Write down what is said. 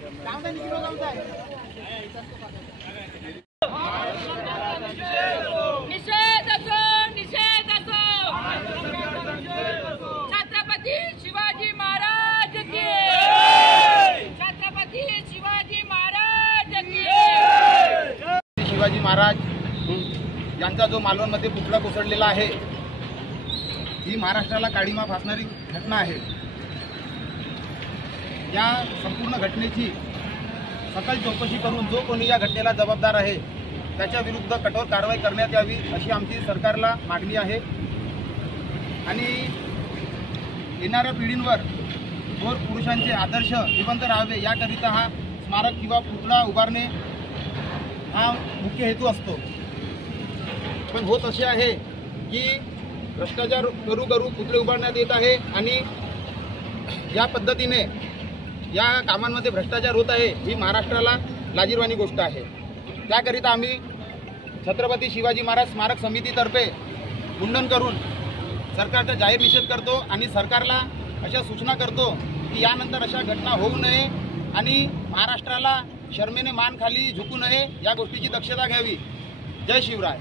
छत्रपती शिवाजी महाराज की, छत्रपती शिवाजी महाराज की। शिवाजी महाराज यांचा जो मालवणमध्ये पुतळा कोसळलेला आहे, ही महाराष्ट्राला काळीमा फासणारी घटना आहे। या संपूर्ण घटनेची सकल चौकशी करून जो कोणी या घटनेला जबाबदार आहे त्याच्या विरुद्ध कठोर कारवाई करण्यात यावी अशी आमची सरकारला मागणी आहे। आणि येणाऱ्या पिढींवर थोर पुरुषांचे आदर्श जिवंत राहावे याकरिता हा स्मारक किंवा पुतळा उभारणे हा मुख्य हेतू असतो। पण होत असे आहे की भ्रष्टाचार करू पुतळे उभारण्यात येत आहे आणि या पद्धतीने या कामांमध्ये भ्रष्टाचार होत आहे, ही महाराष्ट्राला लाजिरवाणी गोष्ट आहे। त्याकरिता आम्ही छत्रपती शिवाजी महाराज स्मारक समितीतर्फे मुंडन करून सरकारचा जाहीर निषेध करतो आणि सरकारला अशा सूचना करतो की यानंतर अशा घटना होऊ नये आणि महाराष्ट्राला शर्मेने मान खाली झुकू नये, या गोष्टीची दक्षता घ्यावी। जय शिवराय।